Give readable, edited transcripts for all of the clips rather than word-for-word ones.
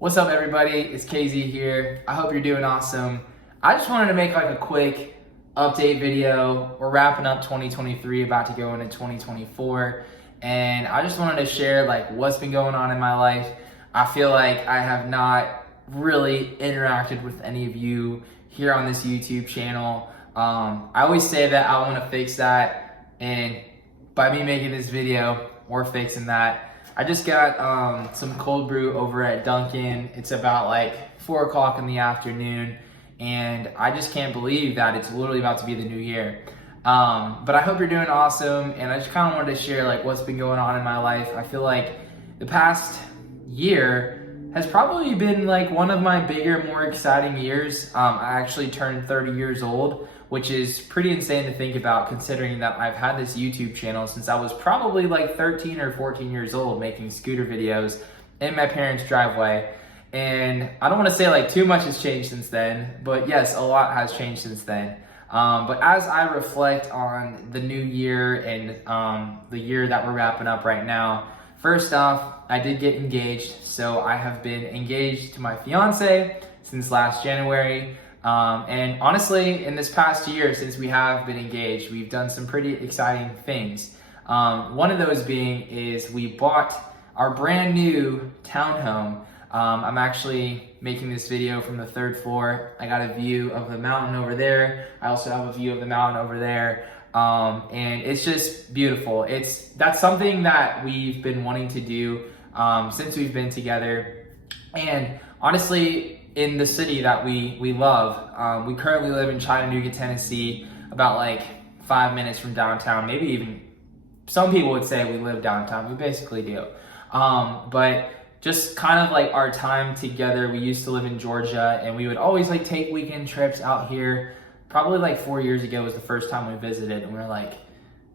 What's up, everybody? It's KZ here. I hope you're doing awesome. I just wanted to make like a quick update video. We're wrapping up 2023, about to go into 2024, and I just wanted to share like what's been going on in my life. I feel like I have not really interacted with any of you here on this YouTube channel. I always say that I want to fix that, and by me making this video, we're fixing that. I just got some cold brew over at Dunkin'. It's about like 4 o'clock in the afternoon, and I just can't believe that it's literally about to be the new year. But I hope you're doing awesome, and I just kind of wanted to share like what's been going on in my life. I feel like the past year has probably been like one of my bigger, more exciting years. I actually turned 30 years old, which is pretty insane to think about, considering that I've had this YouTube channel since I was probably like 13 or 14 years old, making scooter videos in my parents' driveway. And I don't want to say like too much has changed since then, but yes, a lot has changed since then. But as I reflect on the new year and the year that we're wrapping up right now, first off, I did get engaged. So I have been engaged to my fiance since last January. And honestly, in this past year, since we have been engaged, we've done some pretty exciting things. One of those being is we bought our brand new townhome. I'm actually making this video from the 3rd floor. I got a view of the mountain over there. I also have a view of the mountain over there. And it's just beautiful. That's something that we've been wanting to do since we've been together. And honestly, in the city that we love, we currently live in Chattanooga, Tennessee, about like 5 minutes from downtown. Maybe even some people would say we live downtown. We basically do. But just kind of like our time together, we used to live in Georgia, and we would always like take weekend trips out here. Probably like 4 years ago was the first time we visited, and we were like,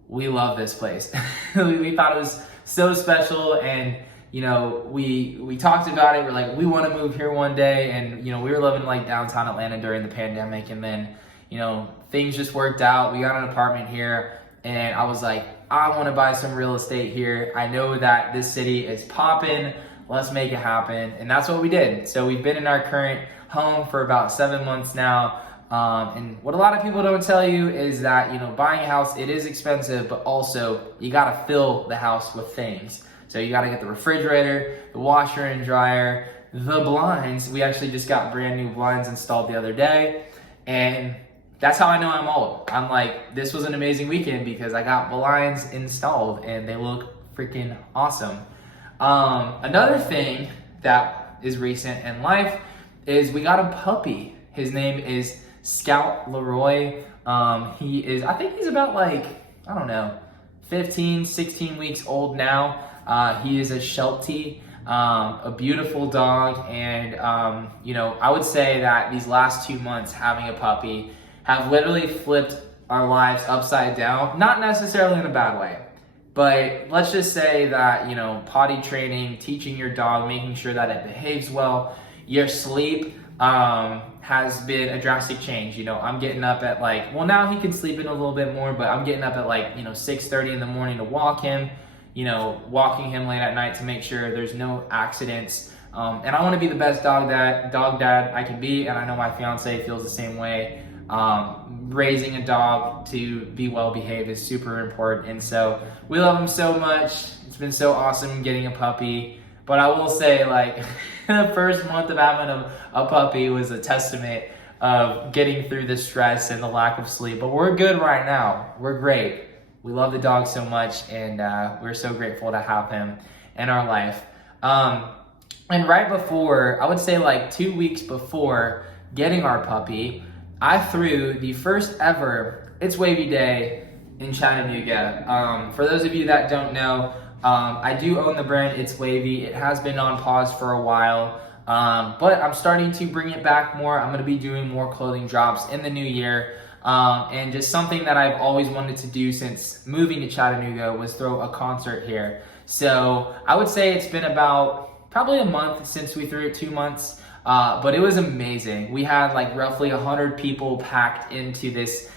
we love this place. We thought it was so special, and you know, we talked about it. We're like, we want to move here one day. And, you know, we were living like downtown Atlanta during the pandemic. And then, you know, things just worked out. We got an apartment here, and I was like, I want to buy some real estate here. I know that this city is popping. Let's make it happen. And that's what we did. So we've been in our current home for about 7 months now. And what a lot of people don't tell you is that, you know, buying a house, it is expensive, but also you got to fill the house with things. So you gotta get the refrigerator, the washer and dryer, the blinds. We actually just got brand new blinds installed the other day. And that's how I know I'm old. I'm like, this was an amazing weekend because I got blinds installed and they look freaking awesome. Another thing that is recent in life is we got a puppy. His name is Scout Leroy. I think he's about like, I don't know, 15, 16 weeks old now. He is a Sheltie, a beautiful dog, and you know, I would say that these last 2 months having a puppy have literally flipped our lives upside down. Not necessarily in a bad way, but let's just say that, you know, potty training, teaching your dog, making sure that it behaves well, your sleep has been a drastic change. You know, I'm getting up at like, well, now he can sleep in a little bit more, but I'm getting up at like, you know, 6:30 in the morning to walk him. You know, walking him late at night to make sure there's no accidents. And I want to be the best dog dad I can be, and I know my fiance feels the same way. Raising a dog to be well behaved is super important, and so we love him so much. It's been so awesome getting a puppy. But I will say, like, the first month of having a puppy was a testament of getting through the stress and the lack of sleep. But we're good right now. We're great. We love the dog so much, and we're so grateful to have him in our life. And right before, I would say like 2 weeks before getting our puppy, I threw the first ever It's Wavy Day in Chattanooga. For those of you that don't know, I do own the brand It's Wavy. It has been on pause for a while, but I'm starting to bring it back more. I'm going to be doing more clothing drops in the new year. And just something that I've always wanted to do since moving to Chattanooga was throw a concert here. So I would say it's been about probably a month since we threw it, 2 months, but it was amazing. We had like roughly 100 people packed into this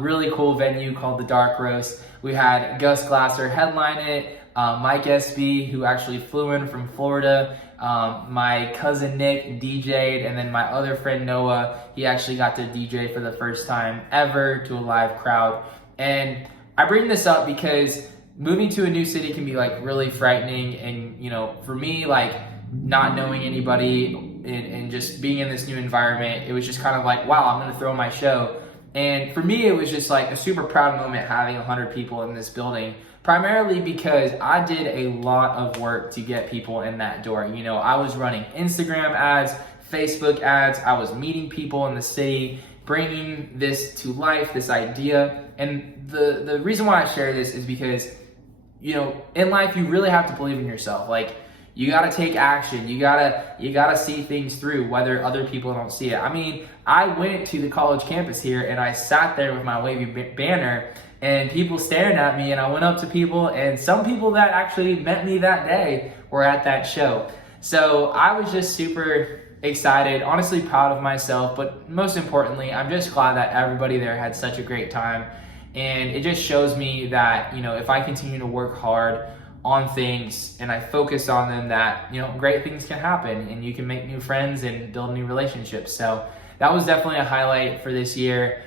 really cool venue called the Dark Roast. We had Gus Glasser headline it, Mike SB, who actually flew in from Florida, My cousin Nick DJ'd, and then my other friend Noah, he actually got to DJ for the first time ever to a live crowd. And I bring this up because moving to a new city can be like really frightening, and for me, like not knowing anybody and just being in this new environment, it was just kind of like, wow, I'm gonna throw my show. And for me, it was just like a super proud moment having 100 people in this building, primarily because I did a lot of work to get people in that door. I was running Instagram ads, Facebook ads, I was meeting people in the city, bringing this to life, this idea. And the reason why I share this is because, in life, you really have to believe in yourself. Like, you gotta take action. You gotta see things through, whether other people don't see it. I mean, I went to the college campus here and I sat there with my wavy banner and people staring at me, and I went up to people, and some people that actually met me that day were at that show. So I was just super excited, honestly proud of myself, but most importantly, I'm just glad that everybody there had such a great time. And it just shows me that, if I continue to work hard on things and I focus on them, that great things can happen and you can make new friends and build new relationships. So that was definitely a highlight for this year.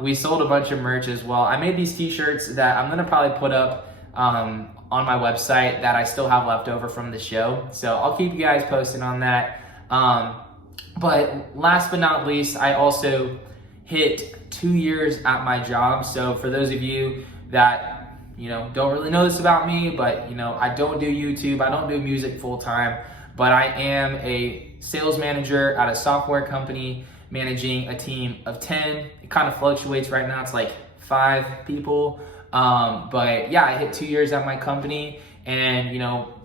We sold a bunch of merch as well. I made these t-shirts that I'm gonna probably put up on my website that I still have left over from the show, so I'll keep you guys posted on that. But last but not least, I also hit 2 years at my job. So for those of you that don't really know this about me, but I don't do YouTube, I don't do music full time, but I am a sales manager at a software company managing a team of 10. It kind of fluctuates. Right now it's like 5 people, but yeah, I hit 2 years at my company, and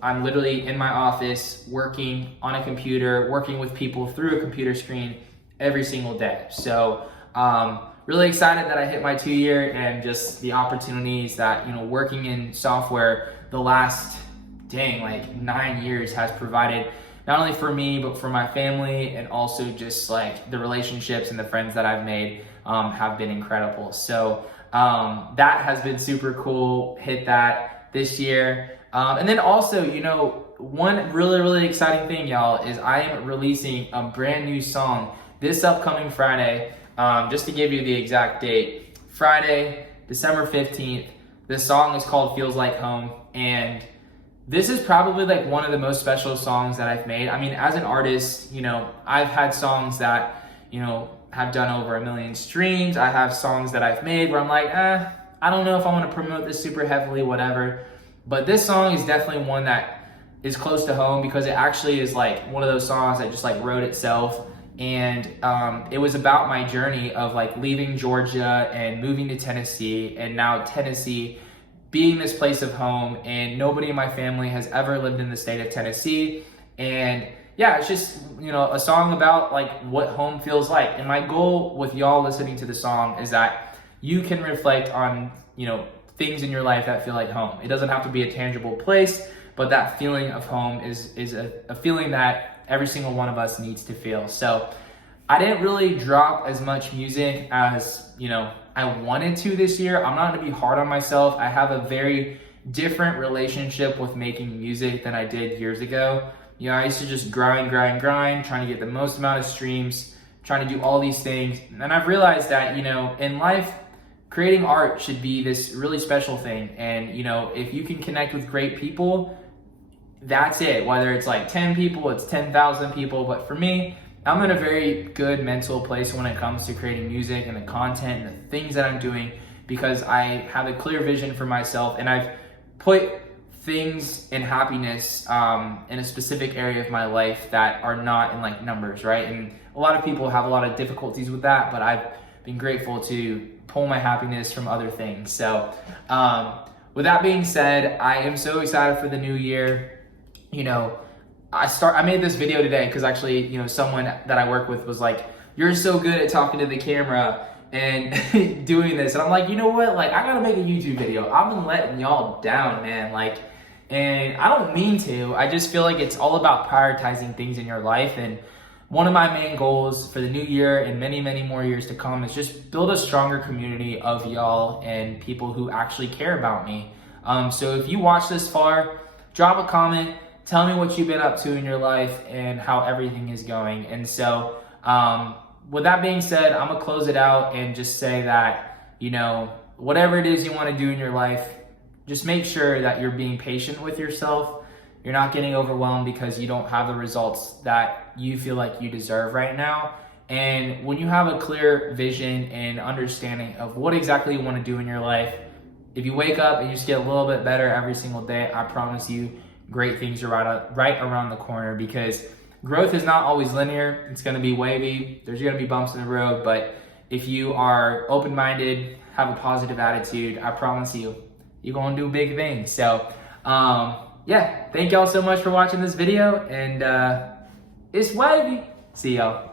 I'm literally in my office working on a computer, working with people through a computer screen every single day. So really excited that I hit my 2 year, and just the opportunities that working in software the last 9 years has provided, not only for me but for my family, and also just like the relationships and the friends that I've made have been incredible. So that has been super cool. Hit that this year, and then also one really exciting thing, y'all, is I am releasing a brand new song this upcoming Friday. Just to give you the exact date, Friday, December 15th, this song is called Feels Like Home, and this is probably like one of the most special songs that I've made. I mean, as an artist, I've had songs that, have done over 1 million streams. I have songs that I've made where I'm like, I don't know if I want to promote this super heavily, whatever. But this song is definitely one that is close to home, because it actually is like one of those songs that just like wrote itself. And it was about my journey of like leaving Georgia and moving to Tennessee, and now Tennessee being this place of home, and nobody in my family has ever lived in the state of Tennessee. And yeah, it's just, a song about like what home feels like. And my goal with y'all listening to the song is that you can reflect on, things in your life that feel like home. It doesn't have to be a tangible place, but that feeling of home is a feeling that every single one of us needs to feel. So I didn't really drop as much music as, I wanted to this year. I'm not gonna be hard on myself. I have a very different relationship with making music than I did years ago. I used to just grind, trying to get the most amount of streams, trying to do all these things. And I've realized that, in life, creating art should be this really special thing. And, if you can connect with great people, that's it. Whether it's like 10 people, it's 10,000 people. But for me, I'm in a very good mental place when it comes to creating music and the content and the things that I'm doing, because I have a clear vision for myself, and I've put things and happiness in a specific area of my life that are not in like numbers, right? And a lot of people have a lot of difficulties with that, but I've been grateful to pull my happiness from other things. So with that being said, I am so excited for the new year. I made this video today because actually, someone that I work with was like, you're so good at talking to the camera and doing this. And I'm like, you know what? Like, I gotta make a YouTube video. I've been letting y'all down, man. And I don't mean to. I just feel like it's all about prioritizing things in your life. And one of my main goals for the new year and many, many more years to come is just build a stronger community of y'all and people who actually care about me. So if you watch this far, drop a comment. tell me what you've been up to in your life and how everything is going. And so, with that being said, I'm gonna close it out and just say that, whatever it is you want to do in your life, just make sure that you're being patient with yourself. You're not getting overwhelmed because you don't have the results that you feel like you deserve right now. And when you have a clear vision and understanding of what exactly you want to do in your life, if you wake up and you just get a little bit better every single day, I promise you great things are right around the corner, because growth is not always linear. It's going to be wavy. There's going to be bumps in the road, but if you are open-minded, have a positive attitude, I promise you, you're going to do big things. So, yeah, thank y'all so much for watching this video, and it's wavy. See y'all.